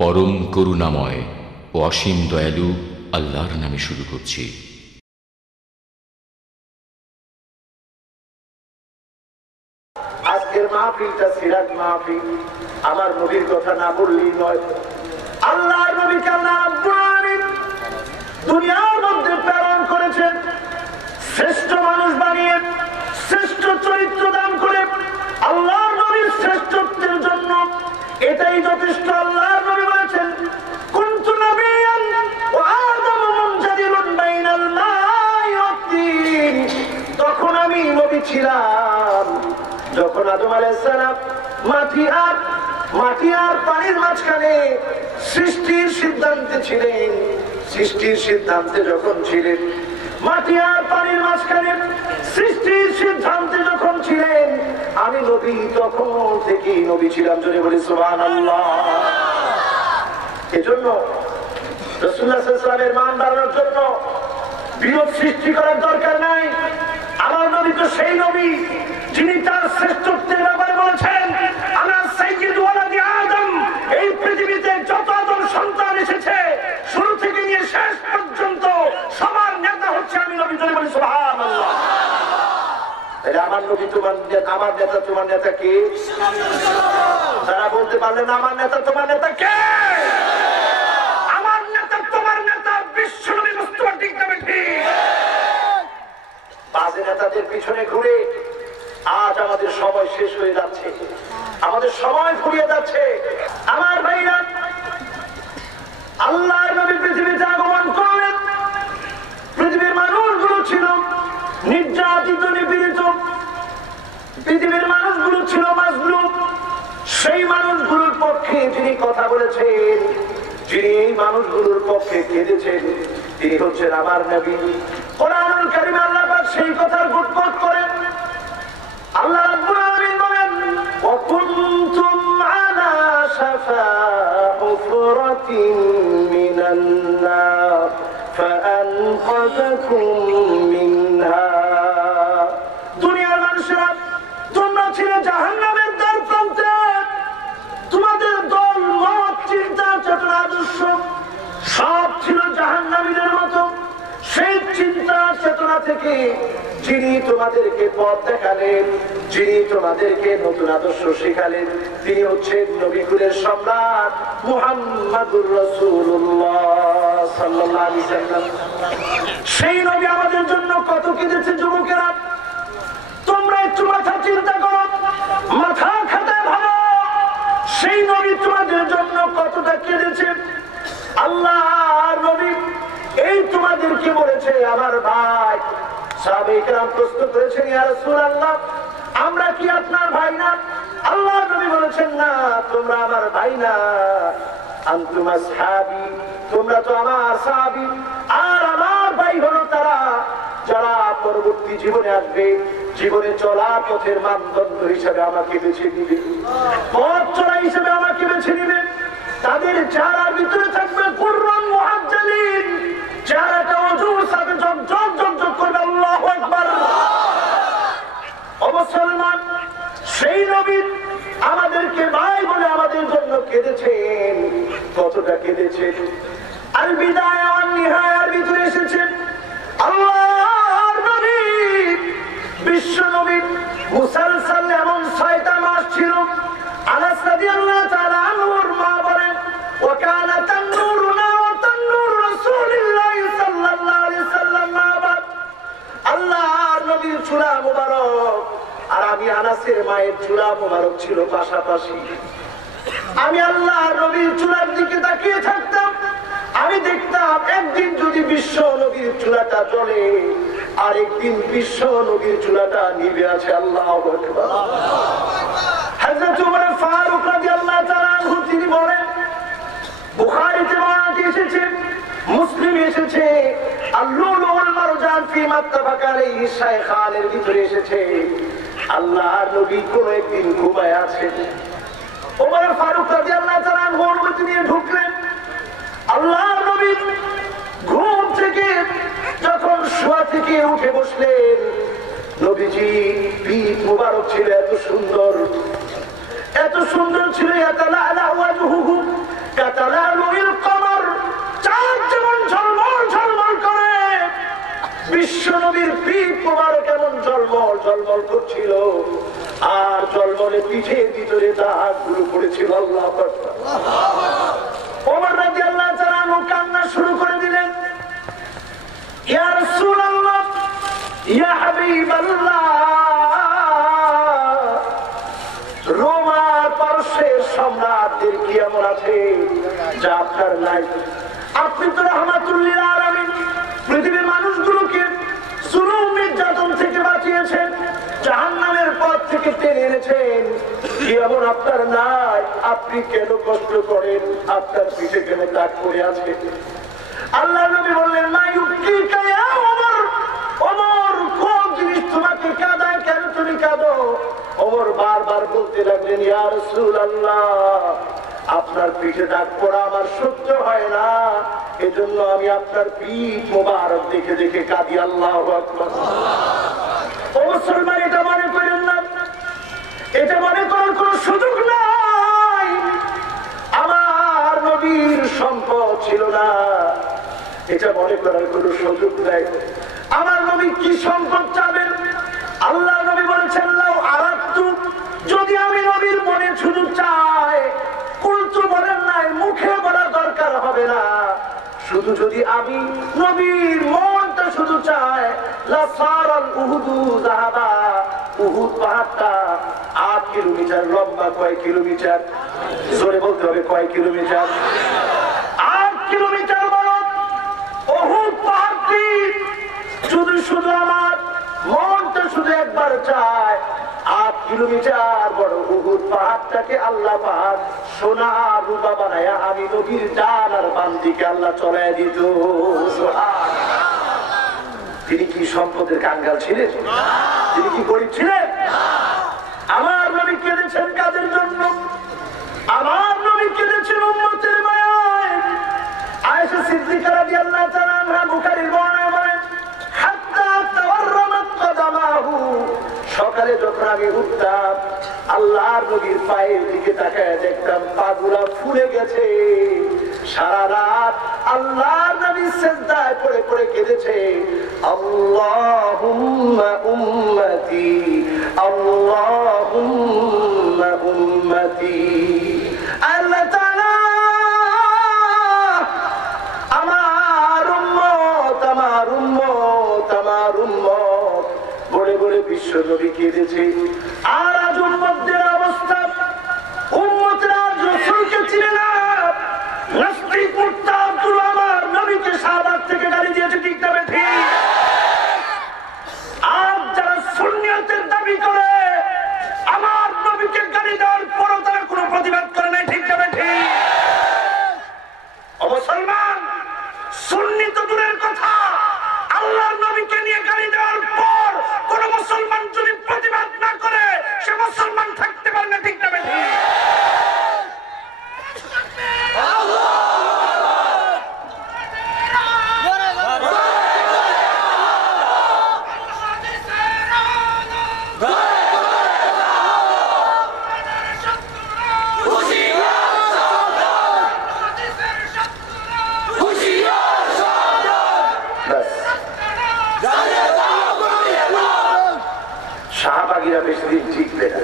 পরম করুণাময় ও অসীম দয়ালু আল্লাহর নামে শুরু করছি। আজকের মাহফিলটা সিরাত মাহফিল। আমার নবীর কথা না বললেই নয়। আল্লাহর নবীকে আল্লাহ রাব্বুল আলামিন দুনিয়ার মধ্যে প্রেরণ করেছেন, শ্রেষ্ঠ মানুষ বানিয়ে শ্রেষ্ঠ চরিত্র দান করে আল্লাহর নবীর শ্রেষ্ঠত্বের জন্য এটাই যথেষ্ট। আল্লাহর নবী বলেছেন, কুনতু নাবিয়্যান ওয়া আদামু মুনজাদিলুন বাইনাল মাই ওয়াত তিন। তখন আমি নবী ছিলাম যখন আদম আলাইহিস সালাম মাটি আর পানির মাঝখানে সৃষ্টির সিদ্ধান্তে ছিলেন। সৃষ্টির সিদ্ধান্তে যখন ছিলেন, মাটি আর পানির মাঝখানে সৃষ্টির সিদ্ধান্তে যখন ছিলেন, আমি নবী তখন থেকেই নবী ছিলাম। জোরে বলি সুবহানাল্লাহ। এজন্য রাসূলুল্লাহ সাল্লাল্লাহু আলাইহি ওয়াসাল্লামের মান বাড়ানোর জন্য বিরোধ সৃষ্টি করার দরকার নাই। আমার নবী তো সেই নবী যিনি তার শ্রেষ্ঠত্বের ব্যাপারে বলেছেন, আনা সাইয়্যিদু ওয়ালাদি আদম। এই পৃথিবীতে যত আদম সন্তান এসেছে শুরু থেকে নিয়ে শেষ পর্যন্ত সবার নেতা হচ্ছে আমি নবী। জোরে বলি সুবহানাল্লাহ। তাহলে আমার নবী আমার নেতা তোমার নেতা কে? যারা বলতে পারলেন আমার নেতা তোমার নেতা কে? আমার নেতা তোমার নেতা বিশ্ব নবী মুস্তাফা। ঠিক না ঠিক? বাজে নেতাদের পিছনে ঘুরে আজ আমাদের সময় শেষ হয়ে যাচ্ছে, আমাদের সময় ফুরিয়ে যাচ্ছে। আমার ভাইরা, আল্লাহর নবী পৃথিবীতে আগমন করলেন। পৃথিবীর মানুষগুলো ছিল নির্যাতিত, নিপীড়িত। পৃথিবীর মানুষগুলো ছিল মাজলুম। সেই মানুষগুলোর পক্ষে যিনি কথা বলেছেন, যিনি এই মানুষগুলোর পক্ষে কেঁদেছেন, তিনি হচ্ছেন আমার নবী। কোরআনুল কারীমে আল্লাহ পাক সেই কথার গুণগান করেন। আল্লাহ রাব্বুল আলামিন বলেন, ওয়া কুনতুম আলা শাফা হুফরাতিন মিনান নার ফাআনকাযাকুম মিনহা। দুনিয়ার মানুষেরা, তোমরা ছিলে জাহান্নামের দ্বার প্রান্তে। তোমাদের দল, মত, চিন্তা, চেতনা, আদর্শ সব ছিল জাহান্নামীদের মতো। সেই চিন্তা চেতনা থেকে যিনি তোমাদেরকে পথ দেখালেন, যিনি তোমাদেরকে নতুন আদর্শ শেখালেন, তিনি হচ্ছেন নবী কুলের সম্রাট মুহাম্মাদুর রাসূলুল্লাহ সাল্লাল্লাহু আলাইহি ওয়াসাল্লাম। সেই নবী আমাদের জন্য কত কেঁদেছে। যুবকেরা, তোমরা একটু মাথা চিন্তা করো, মাথা খাটায় ভালো। সেই নবী তোমাদের জন্য কতটা কেঁদেছে। আল্লাহর নবী এই তোমাদেরকে বলেছে, আমার ভাই। সাহাবায়ে কেরাম প্রশ্ন করেছেন, ইয়া রাসূলুল্লাহ, আমরা কি আপনার ভাই না? আল্লাহর নবী বলেছেন, না, তোমরা আমার ভাই না। আনতুম আসহাবী, তোমরা তো আমার সাহাবী। আর আমার ভাই হলো তারা যারা পরবর্তী জীবনে আসবে, জীবনে চলার পথের মানদণ্ড হিসেবে আমাকে বেছে নিবে, পথ চলা হিসেবে আমাকে বেছে নিবে। তাদের চেহারার ভিতরে থাকবে কুররান মুহাজ্জালিন, চেহারাটা ওজুর সাথে ঝকঝক ঝকঝক করবে। আল্লাহু আকবার। ও মুসলমান, সেই নবী আমাদেরকে ভাই বলে আমাদের জন্য কেঁদেছেন। কতটা কেঁদেছেন? আল বিদায়া ওয়ান নিহায়ার ভিতরে এসেছে আল্লাহর নবী, বিশ্ব নবী মুসালসাল এমন 6টা মাস ছিল। আনাস রাদিয়াল্লাহু তাআলা আনহুর মা বলেন, ওয়া কানা তান্নুরুনা ওয়া তান্নুর রাসূলিল্লাহি সাল্লাল্লাহু আলাইহি ওয়াসাল্লাম মাবাদ। আল্লাহর নবীর চুলা মুবারক আর আমি আনাসের মায়ের চুলা মুবারক ছিল পাশাপাশি। আমি আল্লাহর নবীর চুলার দিকে তাকিয়ে থাকতাম। আমি দেখতাম একদিন যদি বিশ্ব নবীর চুলাটা জ্বলে, আর একদিন বিশ্ব নবীর চুলাটা নিভে আছে। আল্লাহু আকবার। হযরত ওমর ফারুক রাদিয়াল্লাহু তাআলা আনহু তিনি বলেন, বুখারীতে বর্ণনা এসেছে, মুসলিমে এসেছে, আল-লুলু ওয়াল মারজান ফি মাত্তাফাকা আলাইহি শাইখানের ভিতরে এসেছে, আল্লাহর নবী কোন একদিন ঘুমায় আছেন। ওমর ফারুক রাদিয়াল্লাহু তাআলা আনহু অনুমতি নিয়ে ঢুকলেন। আল্লাহর নবী ঘুম থেকে যখন শোয়া থেকে উঠে বসলেন, নবীজি পিঠ মুবারক ছিল এত সুন্দর, এত সুন্দর ছিল। নবীর পিঠ মোবারক কেমন ঝলমল ঝলমল করছিল, আর ঝলমলে পিঠের ভিতরে দাগগুলো পড়েছিল। আল্লাহু আকবার। ওমর রাদিয়াল্লাহু তাআলা কান্না শুরু করে দিলেন, ইয়া রাসূলুল্লাহ, ইয়া হাবিবাল্লাহ, রোমার পারস্যের সম্রাটদের কি এমন আছে যা আপনার নাই? আপনি তো রাহমাতুল লিল আলামিন, পৃথিবীর মানুষগুলোকে জুলুম নির্যাতন থেকে বাঁচিয়েছেন, জাহান্নামের পথ থেকে টেনে এনেছেন, কি এমন আপনার নাই? আপনি কেন কষ্ট করেন? আপনার পিঠে কেন দাগ পড়ে আছে? আল্লাহ নবী বললেন, মা ইউবকিকা ইয়া ওমর, ওমর কোন জিনিস তোমাকে কাঁদায়, কেন তুমি কাঁদো? ওমর বারবার বলতে লাগলেন, ইয়া রাসূলুল্লাহ, আপনার পিঠে দাগ পড়া আমার সহ্য হয় না, এজন্য আমি আপনার পিঠ মোবারক দেখে দেখে কাঁদি। আল্লাহু আকবার। ও মুসলমান, এটা মনে করেন না, এটা মনে করার কোন সুযোগ নাই আমার নবীর সম্পদ ছিল না, এটা মনে করার কোন সুযোগ নাই। আমার নবী কি সম্পদ চাবেন? আল্লাহ নবী বলেছেন, লাউ আরাদতু, যদি আমি নবীর মনে শুধু চাই, কুলতু বলেন নাই, মুখে বলার দরকার হবে না, শুধু যদি আমি নবীর মনটা শুধু চাই, লাসারাল উহুদু যাহাবা, উহুদ পাহাড়টা 8 কিলোমিটার লম্বা। কয় কিলোমিটার? জোরে বলতে হবে, কয় কিলোমিটার? 8 কিলোমিটার বড় উহুদ পাহাড়টি শুধু শুধু আমার মনটা শুধু একবার চায়, 8 কিলোমিটার বড় উহুদ পাহাড়টাকে আল্লাহ পাক সোনা রূপা বানায়া আমি নবীর ডান আর বাম দিকে আল্লাহ চলায় দিত। তিনি কি সম্পদের কাঙ্গাল ছিলেন? তিনি কি গরিব ছিলেন? আমার নবী কেঁদেছেন কাদের জন্য? আমার নবী কেঁদেছেন উম্মতের মায়ায়। আয়েশা সিদ্দিকা রাদিয়াল্লাহু তাআলা আনহা বুখারীর বর্ণনায় বলেন, হাত্তা তাওয়াররামাত কদামাহু, সকালে যখন আমি উঠতাম আল্লাহর নবীর পায়ের দিকে তাকায় দেখতাম পাগুলা ফুলে গেছে। সারা রাত আল্লাহর নবী সিজদায় পড়ে পড়ে কেঁদেছে, আল্লাহুম্মা উম্মতি, আল্লাহুম্মা উম্মতি। আল্লাহ তাআলা আমার উম্মত, আমার উম্মত, আমার উম্মত বলে বলে বিশ্ব নবী কেঁদেছে। আর আজ উম্মতদের অবস্থা, উম্মতরা রাসূলকে চিনে না, নাস্তিক মুরতাদগুলো আমার নবীকে শাহাদাত থেকে গালি দিয়েছে, ঠিক না ঠিক? আর যারা সুন্নিয়তের দাবি করে আমার নবীকে গালি দেওয়ার পরও তারা কোনো প্রতিবাদ করে নাই, ঠিক না ঠিক? ও মুসলমান, সুন্নি তো দূরের কথা, আল্লাহর নবীকে নিয়ে গালি দেওয়ার পর কোন মুসলমান যদি প্রতিবাদ না করে সে মুসলমান থাকতে পারে না, ঠিক না ঠিক? শাহবাগীরা বেশি দিন ঠিকবে না,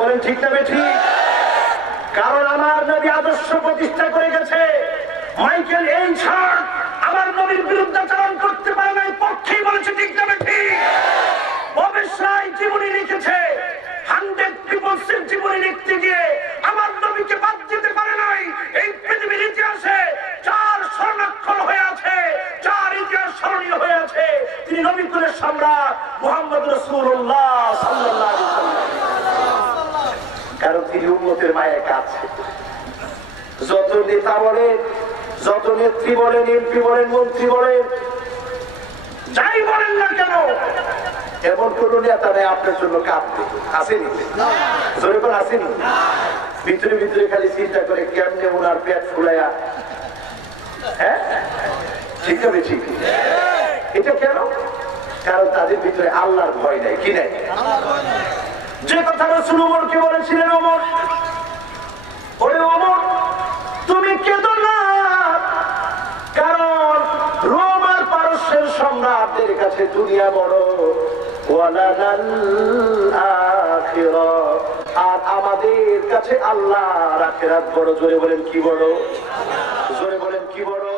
বলেন ঠিক না ঠিক? কারণ আমার নবী আদর্শ প্রতিষ্ঠা করে গেছে। মাইকেল এইনশার্ট আমার নবীর বিরুদ্ধাচরণ করতে পারে নাই, পক্ষেই বলেছে, ঠিক না ঠিক? অবশ্যই জীবনী লিখেছে, 100 পিপলসের জীবনী লিখতে গিয়ে আমার নবীকে বাদ দিতে পারে নাই। এই পৃথিবীর ইতিহাসে 4 স্বর্ণাক্ষর হয়ে আছে, 4 ইতিহাস স্মরণীয় হয়ে আছে। তিনি নবী কুলের সম্রাট মুহাম্মদ রাসূলুল্লাহ সাল্লাল্লাহু আলাইহি ওয়াসাল্লাম। কারণ তিনি উম্মতের মায়ের কাছে। যত নেতা বলেন, যত নেত্রী বলেন, এমপি বলেন, মন্ত্রী বলেন, যাই বলেন না কেন, এমন কোন নেতা নেই আপনার জন্য কাঁদবে, আসেনি? জোরে করে আসেনি? ভিতরে ভিতরে খালি চিন্তা করে কেমনে ওনার পেট ফুলাইয়া, হ্যাঁ ঠিক হবে ঠিক। এটা কেন? কারণ তাদের ভিতরে আল্লাহর ভয় নাই, কি নাই? যে কথা রাসূল ওমরকে বলেছিলেন, ওমর, ওরে ওমর তুমি কেঁদো না, কারণ রোম আর পারস্যের সম্রাটদের কাছে দুনিয়া বড়, ওয়ালানাল আখিরাহ, আর আমাদের কাছে আল্লাহর আখিরাত বড়। জোরে বলেন কি বড়? জোরে বলেন কি বড়?